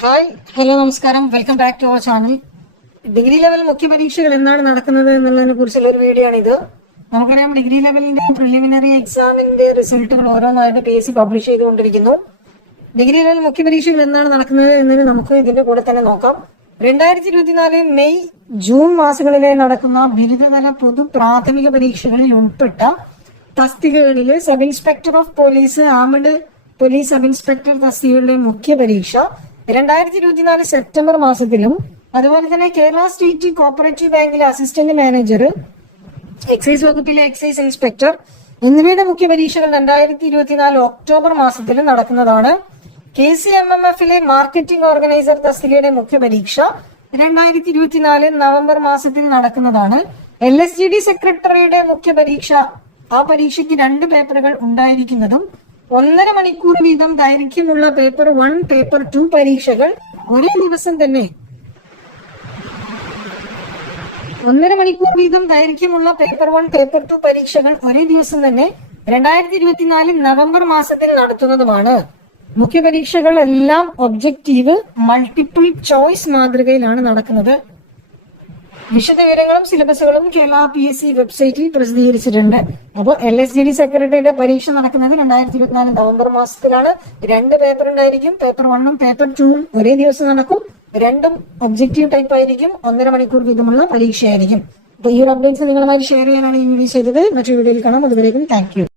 Hi hello നമസ്കാരം, welcome back to our channel. Degree level മുഖ്യ പരീക്ഷകൾ എന്നാണ് നടക്കുന്നത് എന്നുള്ളതിനെ കുറിച്ചുള്ള ഒരു വീഡിയോ ആണ് ഇത്. നമുക്കറിയാം, ഡിഗ്രി ലെവലിന്റെ പ്രിലിമിനറി എക്സാമിന്റെ റിസൾട്ടുകൾ ഓരോന്നായിട്ട് PSC പബ്ലിഷ് ചെയ്തുകൊണ്ടിരിക്കുന്നു. ഡിഗ്രി ലെവൽ മുഖ്യ പരീക്ഷകൾ എന്നാണ് നടക്കുന്നത് എന്നതിന് നമുക്ക് ഇതിന്റെ കൂടെ തന്നെ നോക്കാം. 2024 മെയ് ജൂൺ മാസങ്ങളിലെ നടക്കുന്ന ബിരുദതല പൊതു പ്രാഥമിക പരീക്ഷകളിൽ ഉൾപ്പെട്ട തസ്തികകളിലെ sub inspector of police, armed police sub inspector തസ്തികകളുടെ മുഖ്യ പരീക്ഷ 2024 സെപ്റ്റംബർ മാസത്തിലും, അതുപോലെ തന്നെ കേരള സ്റ്റേറ്റ് കോപ്പറേറ്റീവ് ബാങ്കിലെ അസിസ്റ്റന്റ് മാനേജർ, എക്സൈസ് വകുപ്പിലെ എക്സൈസ് ഇൻസ്പെക്ടർ എന്നിവയുടെ മുഖ്യ പരീക്ഷകൾ 2024 ഒക്ടോബർ മാസത്തിലും നടക്കുന്നതാണ്. KCMMFലെ മാർക്കറ്റിംഗ് ഓർഗനൈസർ തസ്തികയുടെ മുഖ്യ പരീക്ഷ 2024 നവംബർ മാസത്തിൽ നടക്കുന്നതാണ്. LSGD സെക്രട്ടറിയുടെ മുഖ്യ പരീക്ഷ, ആ പരീക്ഷയ്ക്ക് 2 പേപ്പറുകൾ ഉണ്ടായിരിക്കുന്നതും 1.5 മണിക്കൂർ വീതം ദൈർഘ്യമുള്ള പേപ്പർ 1, പേപ്പർ 2 പരീക്ഷകൾ ഒരേ ദിവസം തന്നെ 1.5 മണിക്കൂർ വീതം ദൈർഘ്യമുള്ള പേപ്പർ 1, പേപ്പർ 2 പരീക്ഷകൾ ഒരേ ദിവസം തന്നെ 2024 നവംബർ മാസത്തിൽ നടത്തുന്നതുമാണ്. മുഖ്യ പരീക്ഷകൾ എല്ലാം ഒബ്ജക്റ്റീവ് മൾട്ടിപ്പിൾ ചോയ്സ് മാതൃകയിലാണ് നടക്കുന്നത്. വിശദവിവരങ്ങളും സിലബസുകളും കേരള PSC വെബ്സൈറ്റിൽ പ്രസിദ്ധീകരിച്ചിട്ടുണ്ട്. അപ്പോൾ LSGD സെക്രട്ടറിയുടെ പരീക്ഷ നടക്കുന്നത് 2024 നവംബർ മാസത്തിലാണ്. 2 പേപ്പർ ഉണ്ടായിരിക്കും. പേപ്പർ 1ഉം പേപ്പർ 2ഉം ഒരേ ദിവസം നടക്കും. 2ഉം ഒബ്ജക്റ്റീവ് ടൈപ്പ് ആയിരിക്കും. 1.5 മണിക്കൂർ വീതമുള്ള പരീക്ഷയായിരിക്കും. അപ്പോൾ ഈ ഒരു അപ്ഡേറ്റ്സ് നിങ്ങളുമായി ഷെയർ ചെയ്യാനാണ് ഈ വീഡിയോ ചെയ്തത്. മറ്റൊരു വീഡിയോയിൽ കാണാം. അതുവരേക്കും താങ്ക് യു.